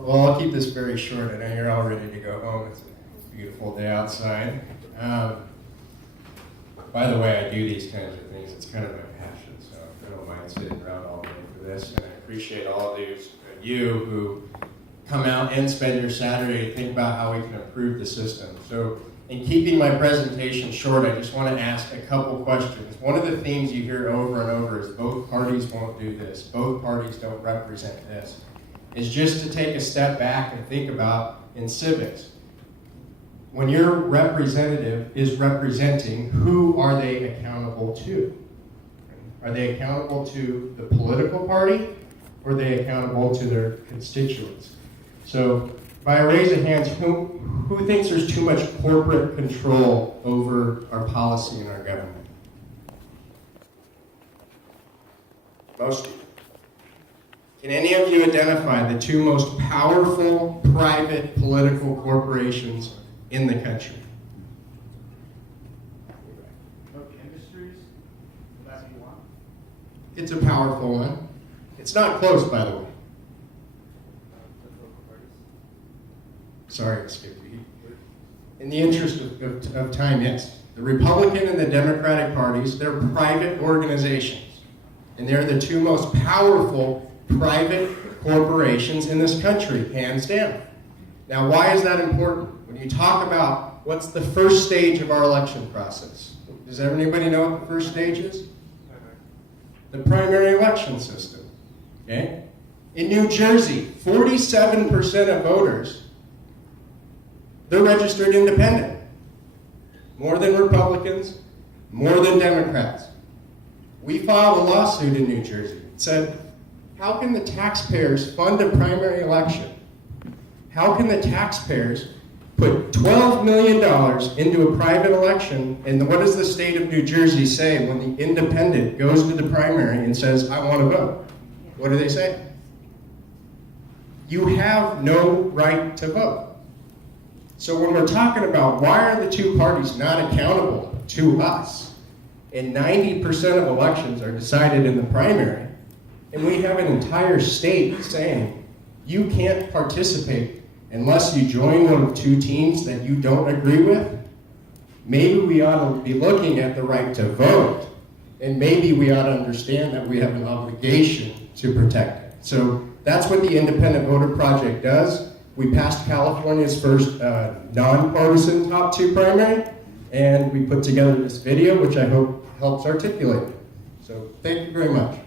Well, I'll keep this very short. I know you're all ready to go home. It's a beautiful day outside. By the way, I do these kinds of things. It's kind of my passion, so I don't mind sitting around all day for this. And I appreciate all of you who come out and spend your Saturday to think about how we can improve the system. So in keeping my presentation short, I just want to ask a couple questions. One of the themes you hear over and over is both parties won't do this. Both parties don't represent this. Is just to take a step back and think about in civics. When your representative is representing, who are they accountable to? Are they accountable to the political party, or are they accountable to their constituents? So, by a raise of hands, who thinks there's too much corporate control over our policy and our government? Most of you. Can any of you identify the two most powerful private political corporations in the country? Industries? Would that be one? It's a powerful one. It's not close, by the way. Sorry to skip you. In the interest of time, yes. The Republican and the Democratic parties, they're private organizations. And they're the two most powerful private corporations in this country, hands down. Now, why is that important? When you talk about what's the first stage of our election process, does everybody know what the first stage is? The primary election system. Okay? In New Jersey, 47% of voters, they're registered independent. More than Republicans, more than Democrats. We filed a lawsuit in New Jersey. It said, how can the taxpayers fund a primary election? How can the taxpayers put $12 million into a private election, and what does the state of New Jersey say when the independent goes to the primary and says, I want to vote? What do they say? You have no right to vote. So when we're talking about why are the two parties not accountable to us, and 90% of elections are decided in the primary, and we have an entire state saying you can't participate unless you join one of two teams that you don't agree with, maybe we ought to be looking at the right to vote, and maybe we ought to understand that we have an obligation to protect it. So that's what the Independent Voter Project does. We passed California's first nonpartisan top two primary, and we put together this video, which I hope helps articulate it. So thank you very much.